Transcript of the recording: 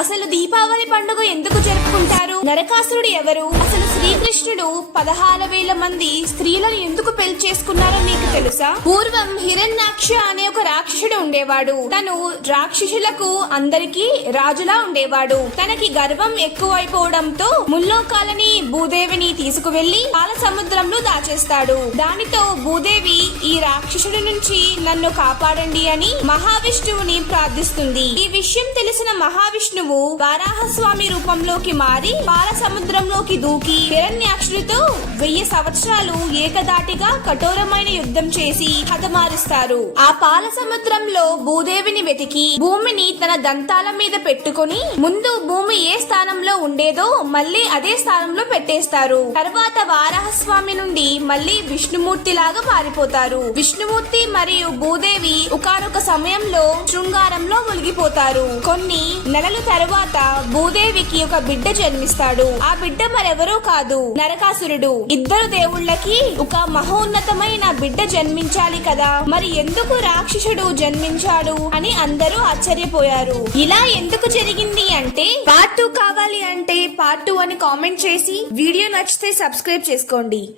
అసలు దీపావళి పండుగ ఎందుకు జరుపుకుంటారు? నరకాసురుడు ఎవరు? అసలు శ్రీకృష్ణుడు పదహారు వేల మంది స్త్రీలను ఎందుకు పెళ్ళి చేసుకున్నారో మీకు తెలుసా? పూర్వం హిరణ్యాక్ష అనే ఒక రాక్షసుడు ఉండేవాడు. తను రాక్షసులకు అందరికీ రాజులా ఉండేవాడు. తనకి గర్వం ఎక్కువైపోవడంతో ముల్లోకాలని భూదేవిని తీసుకువెళ్ళి పాల సముద్రంలో దాచేస్తాడు. దానితో భూదేవి ఈ రాక్షసుడి నుంచి నన్ను కాపాడండి అని మహావిష్ణువుని ప్రార్థిస్తుంది. ఈ విషయం తెలిసిన మహావిష్ణువు వారాహస్వామి రూపంలోకి మారి పాలసముద్రంలోకి దూకి హిరణ్యాక్షుడితో వెయ్యి సంవత్సరాలు ఏకదాటిగా కఠోరమైన యుద్ధం చేసి హతమారుస్తారు. ఆ పాల సముద్రంలో భూదేవిని వెతికి భూమిని తన దంతాల మీద పెట్టుకొని ముందు భూమి ఏ స్థానంలో ఉండేదో మళ్ళీ అదే స్థానంలో పెట్టేస్తారు. తర్వాత వారాహస్వామి నుండి మళ్ళీ విష్ణుమూర్తి లాగా మారిపోతారు. విష్ణుమూర్తి మరియు భూదేవి ఒకనొక సమయంలో శృంగారంలో మునిగిపోతారు. కొన్ని నెలలు తర్వాత భూదేవికి ఒక బిడ్డ జన్మిస్తాడు. ఆ బిడ్డ మరెవరో కాదు. నరకాసురుడు. ఇద్దరు దేవుళ్ళకి ఒక మహోన్నతమైన బిడ్డ జన్మించాలి కదా. మరి ఎందుకు రాక్షసుడు జన్మించాడు అని అందరూ ఆశ్చర్యపోయారు. ఇలా ఎందుకు జరిగింది అంటే పార్ట్ టూ కావాలి అంటే పార్ట్ టూ అని కామెంట్ చేసి వీడియో నచ్చితే సబ్స్క్రైబ్ చేసుకోండి.